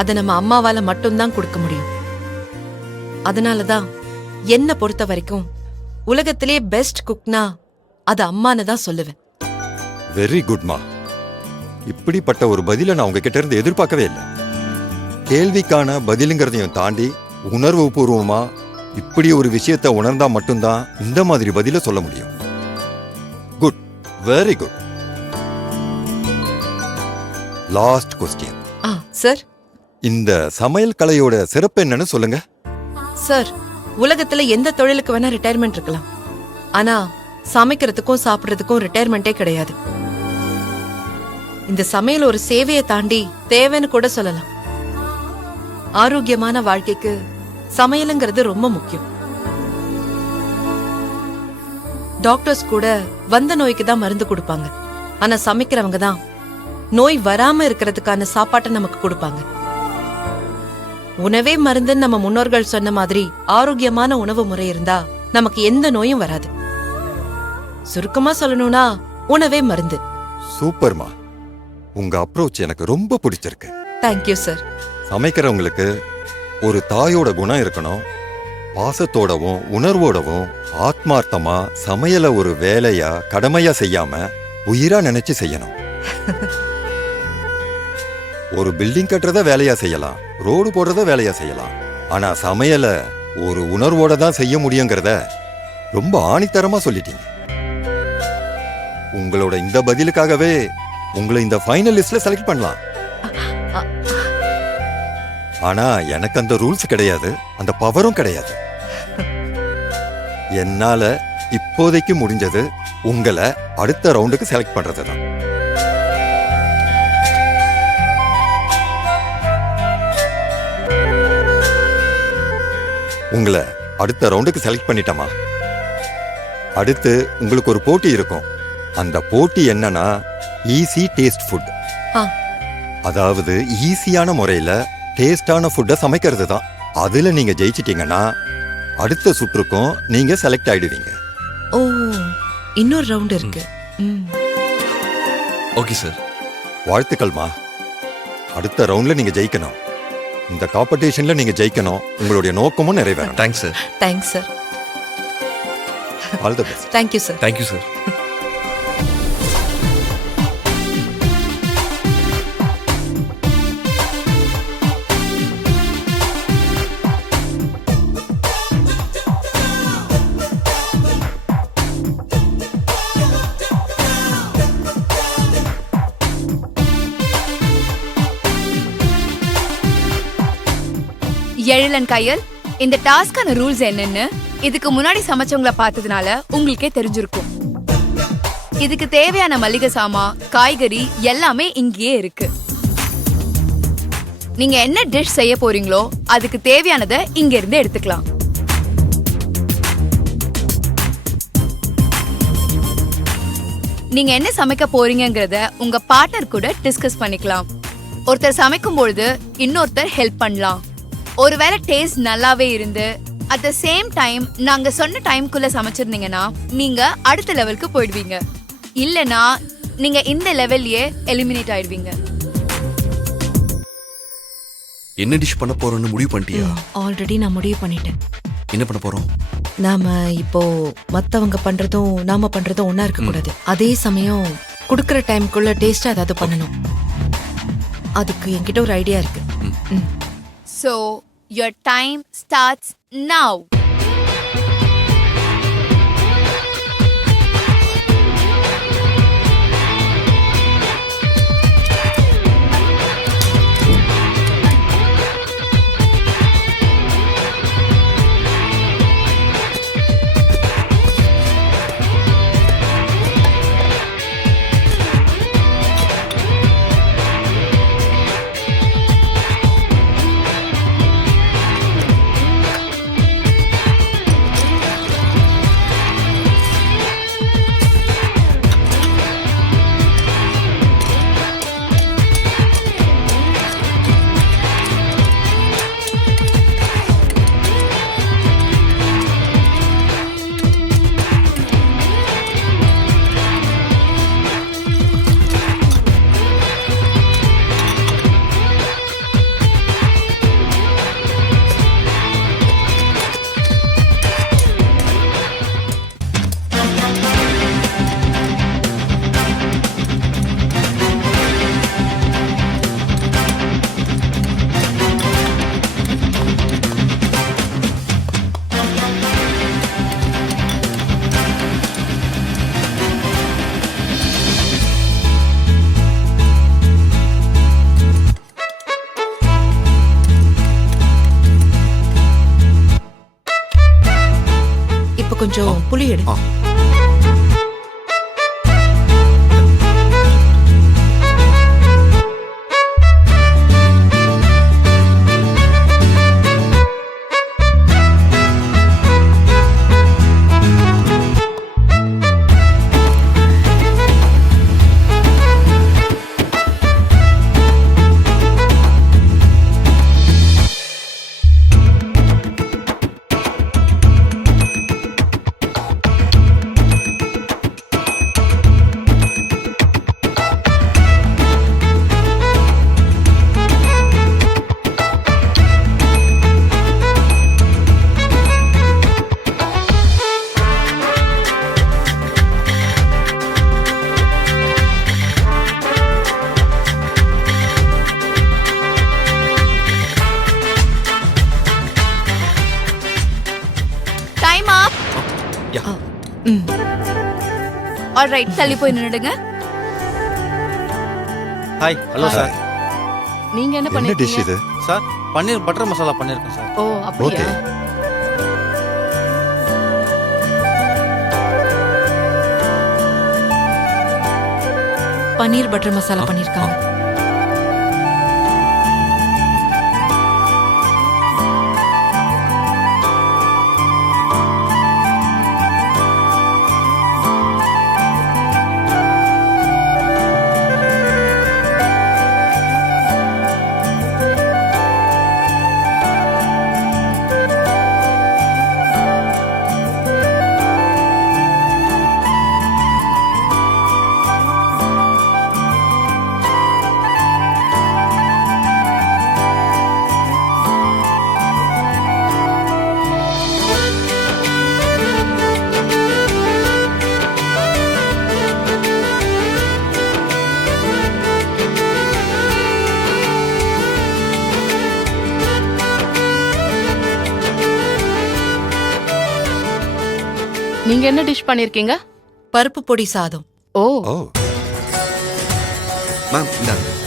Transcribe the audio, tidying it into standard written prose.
அதை நம்ம அம்மாவால மட்டும்தான் கொடுக்க முடியும். அதனாலதான் என்ன பொறுத்த வரைக்கும் உலகத்திலே பெஸ்ட் குக்னா அது அம்மான்னு தான் சொல்லுவேன். வெரி குட்மா. இப்படிப்பட்ட ஒரு பதில நான் உங்ககிட்ட இருந்து எதிர்பார்க்கவே இல்லை. கேள்விக்கான பதிலுங்கிறதையும் தாண்டி உணர்வு பூர்வமா இப்படி ஒரு விஷயத்தை உணர்ந்தா மட்டும்தான் இந்த மாதிரி பதில சொல்ல முடியும். Good, very good. Last question. Sir, இந்த சமையல் கலையோட சிறப்பு என்னன்னு சொல்லுங்க. சார், உலகத்துல எந்த தொழிலுக்கு வேணா ரிட்டையர்மெண்ட் இருக்கலாம். ஆனா சமைக்கிறதுக்கும் சாப்பிடுறதுக்கும் ரிட்டையர்மெண்டே கிடையாது. இந்த சமையல் ஒரு சேவையை தாண்டி தேவைன்னு கூட சொல்லலாம். ஆரோக்கியமான வாழ்க்கைக்கு சமையலுங்கிறது ரொம்ப முக்கியம். டாக்டர்ஸ் கூட வந்த நோய்க்கு தான் மருந்து கொடுப்பாங்க. ஆனா சமைக்கிறவங்க தான் நோய் வராம இருக்கிறதுக்கான சாப்பாட்டை நமக்கு கொடுப்பாங்க. உணவே மருந்துன்னு நம்ம முன்னோர்கள் சொன்ன மாதிரி ஆரோக்கியமான உணவு முறை இருந்தா நமக்கு எந்த நோயும் வராது. சுருக்கமா சொல்லணும்னா உணவே மருந்து. சூப்பர்மா. உங்க அப்ரோச் எனக்கு ரொம்ப பிடிச்சிருக்கு. Thank you sir. சமைக்கிறவங்களுக்கு ஒரு தாயோட குணம் இருக்கணும். பாசத்தோடவும் உணர்வோடவும் ஆத்மார்த்தமா சமையல ஒரு வேலையா கடமையா செய்யாம உயிரா நினைச்சு செய்யணும். ஒரு பில்டிங் கட்டுறத வேலையா செய்யலாம், ரோடு போடுறத வேலையா செய்யலாம். ஆனா சமையல ஒரு உணர்வோட தான் செய்ய முடியுங்கிறத ரொம்ப ஆணித்தரமா சொல்லிட்டீங்க. உங்களோட இந்த பதிலுக்காகவே உங்களை இந்த ஃபைனல் லிஸ்ட்ல செலக்ட் பண்ணலாம். ஆனா எனக்கு அந்த ரூல்ஸ் கிடையாது, அந்த பவரும் கிடையாது. என்னால இப்போதைக்கு முடிஞ்சது உங்களை அடுத்த ரவுண்டுக்கு செலக்ட் பண்றதுதான். உங்களை அடுத்த ரவுண்டுக்கு செலக்ட் பண்ணிட்டமா. அடுத்து உங்களுக்கு ஒரு போட்டி இருக்கும். அந்த போட்டி என்னன்னா ஈஸி டேஸ்ட் ஃபுட். அதாவது ஈஸியான முறையில டேஸ்டான ஃபுட்டை சமைக்கிறது தான். அதுல நீங்க ஜெயிச்சிட்டீங்கன்னா அடுத்த சுற்றுக்கும் நீங்க செலக்ட் ஆயிடுவீங்க. ஓ, இன்னொரு ரவுண்ட் இருக்கு. Okay sir. வாழ்த்துக்கள்மா. அடுத்த ரவுண்ட்ல நீங்க ஜெயிக்கணும். இந்த காம்படிஷன்ல நீங்க ஜெயிக்கணும். உங்களுடைய நோக்கமும் நிறைவேறும். Thanks sir. Thanks sir. All the best. Thank you sir. Thank you sir. Ezhilan கையல், இந்த டாஸ்கான ரூல்ஸ் என்னன்னு இதுக்கு முன்னாடி சமைச்சவங்கள பார்த்ததுனால உங்களுக்கே தெரிஞ்சிருக்கும். இதுக்கு தேவையான மளிகை சாமான், காய்கறி எல்லாமே இங்கேயே இருக்கு. நீங்க என்ன டிஷ் செய்ய போறீங்களோ அதுக்கு தேவையானதை இங்க இருந்து எடுத்துக்கலாம். நீங்க என்ன சமைக்க போறீங்கங்கறத உங்க பார்ட்னர் கூட டிஸ்கஸ் பண்ணிக்கலாம். ஒருத்தர் சமைக்கும் பொழுது இன்னொருத்தர் ஹெல்ப் பண்ணலாம். ஒருவேளை டேஸ்ட் நல்லாவே இருந்து அட் த சேம் டைம் நாங்க சொன்ன டைம்குள்ள சமைச்சிருந்தீங்கன்னா நீங்க அடுத்த லெவலுக்கு போயிடுவீங்க. இல்லனா நீங்க இந்த லெவல்லயே எலிமினேட் ஆயிடுவீங்க. என்ன டிஷ் பண்ண போறோம்னு முடிவு பண்ணிட்டியா? ஆல்ரெடி நான் முடிவு பண்ணிட்டேன். என்ன பண்ண போறோம்? நாம இப்போ மத்தவங்க பண்றதும் நாம பண்றதும் ஒன்னா இருக்க கூடாது. அதே சமயம் குடுக்கற டைம்க்குள்ள டேஸ்டா ஏதாவது பண்ணணும். அதுக்கு என்கிட்ட ஒரு ஐடியா இருக்கு. So your time starts now. கொஞ்சம் புளி எடு. ஆ. Time up. யா. ம். ஆல்ரைட், தள்ளி போய் நின்னுடுங்க. Hi hello sir. நீங்க என்ன என்ன டிஷ் பண்ணிருக்கீங்க? இது? சார் பன்னீர் பட்டர் மசாலா பண்ணியிருக்கேன் சார். ஓ அப்படியா? ஓகே. பன்னீர் பட்டர் மசாலா பண்ணிருக்காங்க. நீங்க என்ன டிஷ் பண்ணிருக்கீங்க? பருப்பு பொடி சாதம். ஓ ஓ மேம் இந்தாங்க.